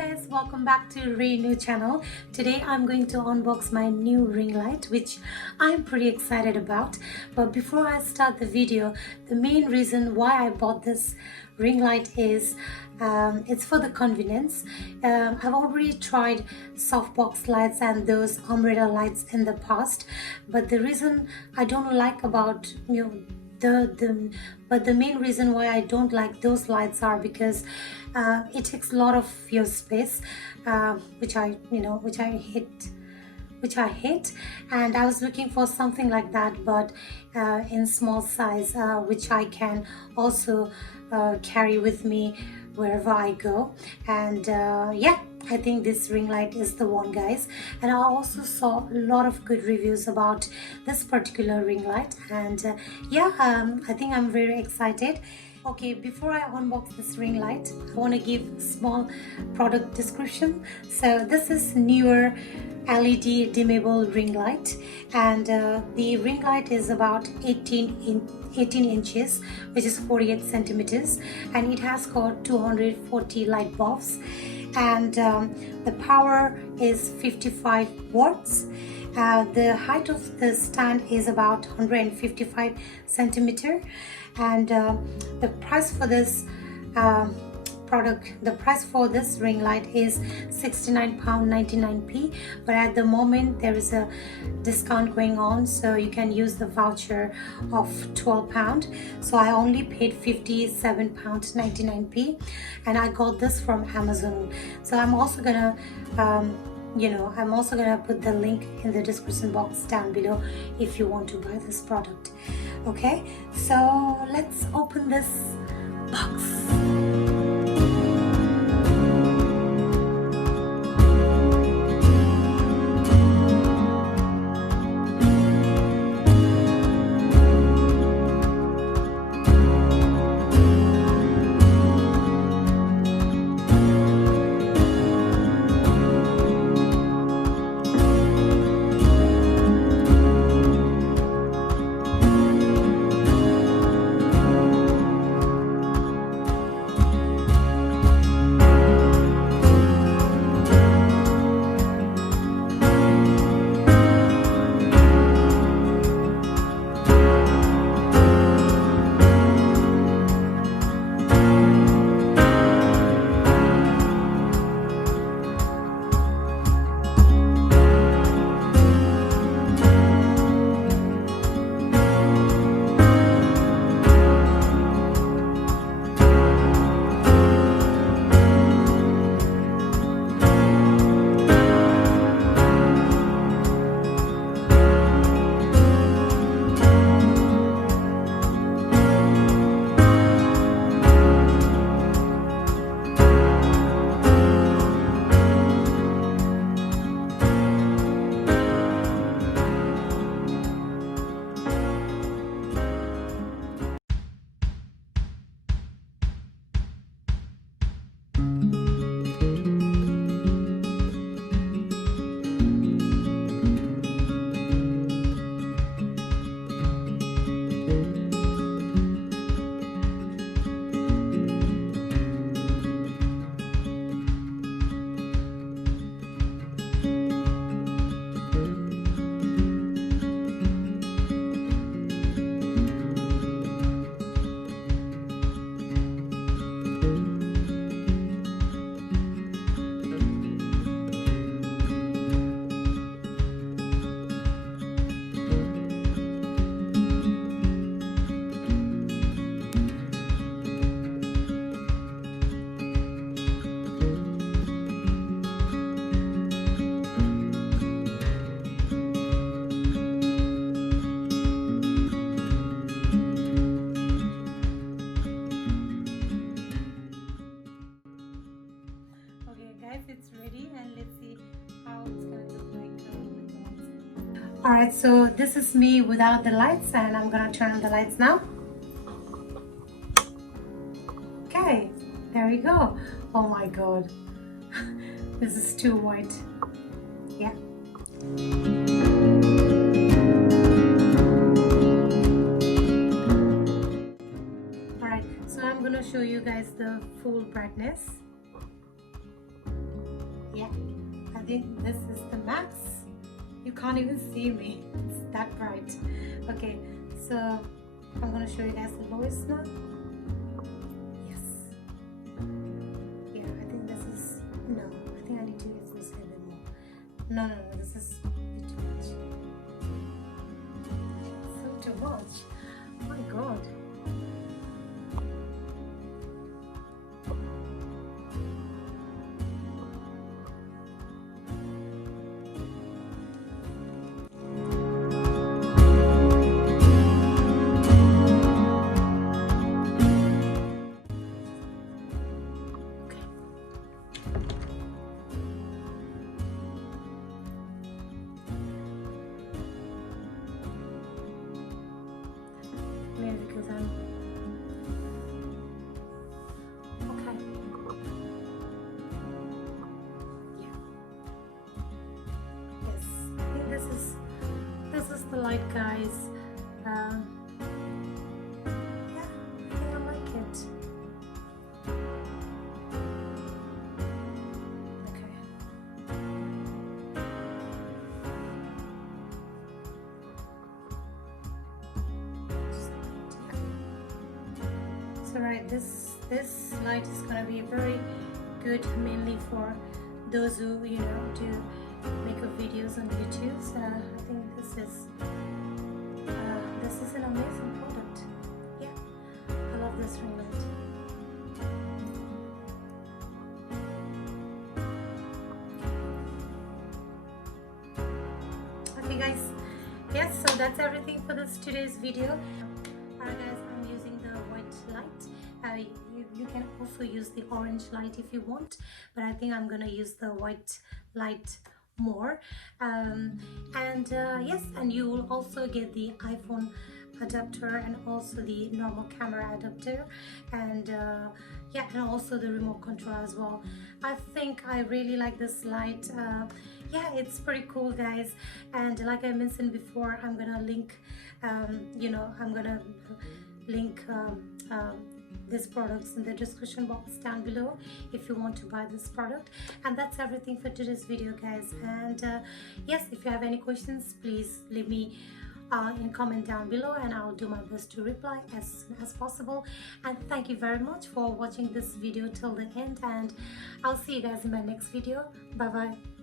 guys, welcome back to Raynu channel. Today I'm going to unbox my new ring light, which I'm pretty excited about. But before I start the video, the main reason why I bought this ring light is it's for the convenience. I've already tried softbox lights and those umbrella lights in the past, but the reason I don't like about but the main reason why I don't like those lights are because it takes a lot of your space, which I hate, and I was looking for something like that, but in small size, which I can also carry with me wherever I go. And yeah, I think this ring light is the one, guys. And I also saw a lot of good reviews about this particular ring light, and yeah, I think I'm very excited. Okay, before I unbox this ring light, I want to give a small product description. So this is Neewer LED dimmable ring light, and the ring light is about 18 inches, which is 48 centimeters, and it has got 240 light bulbs, and the power is 55 watts. The height of the stand is about 155 centimeter, and the price for this the price for this ring light is £69.99, but at the moment there is a discount going on, so you can use the voucher of £12. So I only paid £57.99, and I got this from Amazon. So I'm also gonna I'm also gonna put the link in the description box down below if you want to buy this product. Okay, so let's open this box. It's ready, and let's see how it's gonna look like with the lights. Alright, so this is me without the lights, and I'm gonna turn on the lights now. Okay, there we go. Oh my god, this is too white. Yeah. Alright, so I'm gonna show you guys the full brightness. think this is the max. You can't even see me, it's that bright. Okay, so I'm gonna show you guys the lowest now. Yes. Yeah, I think this is, no, I think I need to increase a little bit more. No, this is a bit too much. So too much. Oh my god. Maybe because I'm okay. Yeah. Yes. I think this is the light, guys. Yeah, I think I like it. Okay. So right, this light is gonna be very good mainly for those who do make videos on YouTube. So I think this is an amazing product. Yeah, I love this ring light. Okay guys, yes, so that's everything for today's video. Alright guys, I'm using the white light. You can also use the orange light if you want, but I think I'm gonna use the white light more. Yes, and you will also get the iPhone adapter and also the normal camera adapter, and yeah, and also the remote control as well. I think I really like this light. Yeah, it's pretty cool guys, and like I mentioned before, I'm gonna link these products in the description box down below if you want to buy this product. And that's everything for today's video guys, and yes, if you have any questions, please leave me in comment down below, and I'll do my best to reply as soon as possible. And thank you very much for watching this video till the end, and I'll see you guys in my next video. Bye bye.